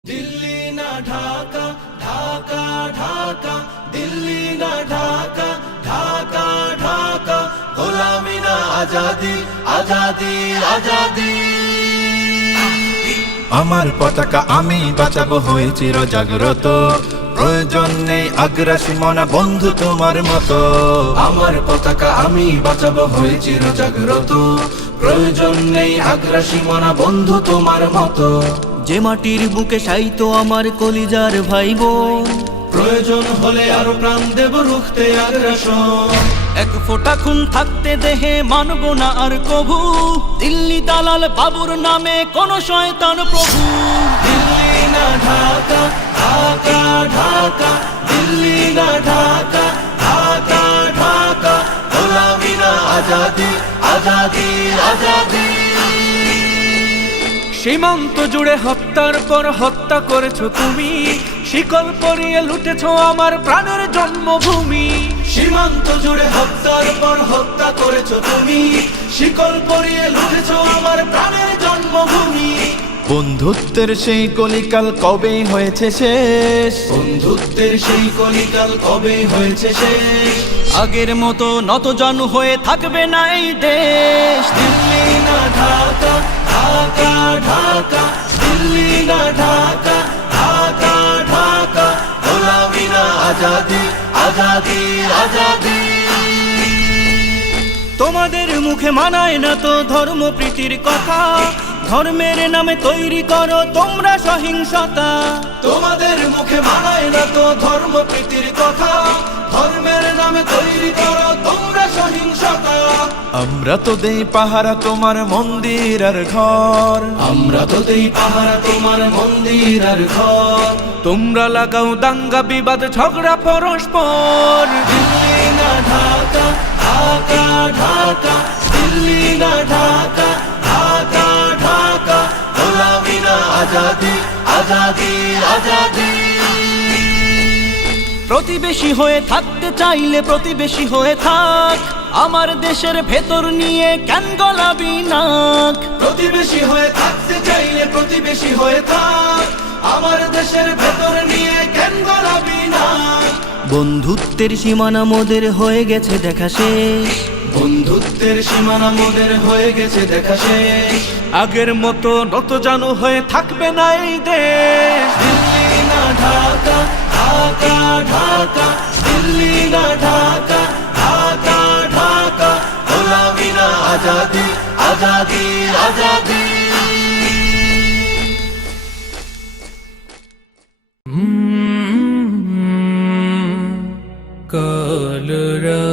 दिल्ली ना ढाका ढाका ढाका दिल्ली ना ढाका ढाका ढाका গোলামি না আজাদি আজাদি আজাদি আমার পতাকা আমি বাঁচাবো হয়ে চির জাগ্রত প্রয়োজন নেই আগ্রাসী মনা বন্ধু তোমার মতো আমার পতাকা আমি বাঁচাবো হয়ে চির জাগ্রত প্রয়োজন নেই আগ্রাসী মনা বন্ধু তোমার মতো যে মাটির বুকে সাইতো আমার কলিজার ভাই বোন প্রয়োজন হলে আরো প্রাণ দেব রুখতে আগ্রাসন এক ফোঁটা খুন থাকতে দেহে মানব না আর কভু দিল্লি দালাল বাবুর নামে কোন শয়তান প্রভু দিল্লি না ঢাকা ঢাকা ঢাকা দিল্লি না ঢাকা ঢাকা ঢাকা গোলামি না আজাদি আজাদি আজাদি সীমান্ত জুড়ে হত্যার পর হত্যা করেছো তুমি শিকল পরিয়ে লুটেছো আমার প্রাণের জন্মভূমি সীমান্ত জুড়ে হত্যার পর হত্যা করেছো তুমি শিকল পরিয়ে লুটেছো আমার প্রাণের জন্মভূমি বন্ধুত্বের সেই কলিকাল কবে হয়েছে শেষ বন্ধুত্বের সেই কলিকাল কবে হয়েছে শেষ আগের মতো নতজানু হয়ে থাকবে না এই দেশ দিল্লি না ঢাকা ঢাকা ঢাকা দিল্লি না ঢাকা ঢাকা ঢাকা গোলামি না আজাদি আজাদি আজাদি তোমাদের মুখে মানায় না তো ধর্ম প্রীতির কথা ধর্মের নামে তৈরি করো তোমরা সহিংসতা তোমাদের মুখে মানায় না তো ধর্ম প্রীতির কথা ধর্মের নামে তৈরি করো তোমরা সহিংসতা আমরা তো দেই পাহারা তোমার মন্দির আর ঘর আমরা তো দেই পাহারা তোমার মন্দির আর ঘর তোমরা লাগাও দাঙ্গা বিবাদ ঝগড়া পরস্পর দিল্লি না ঢাকা ঢাকা ঢাকা দিল্লি না ঢাকা ঢাকা ঢাকা গোলামি না আজাদি আজাদি আজাদি প্রতিবেশী হয়ে থাকতে চাইলে প্রতিবেশী হয়ে থাক আমার দেশের ভেতর নিয়ে কেন গলাবি নাক প্রতিবেশী হয়ে থাকতে চাইলে প্রতিবেশী হয়ে থাক আমার দেশের ভেতর নিয়ে কেন গলাবি না বন্ধুত্বের সীমানা মোদের হয়ে গেছে দেখা শেষ বন্ধুত্বের সীমানা মোদের হয়ে গেছে দেখা শেষ আগের মতো নতজানু হয়ে থাকবে না এই দেশ দিল্লি না ঢাকা ঢাকা ঢাকা দিল্লি না ঢাকা ঢাকা ঢাকা গোলামি না আজাদি আজাদি আজাদি কাল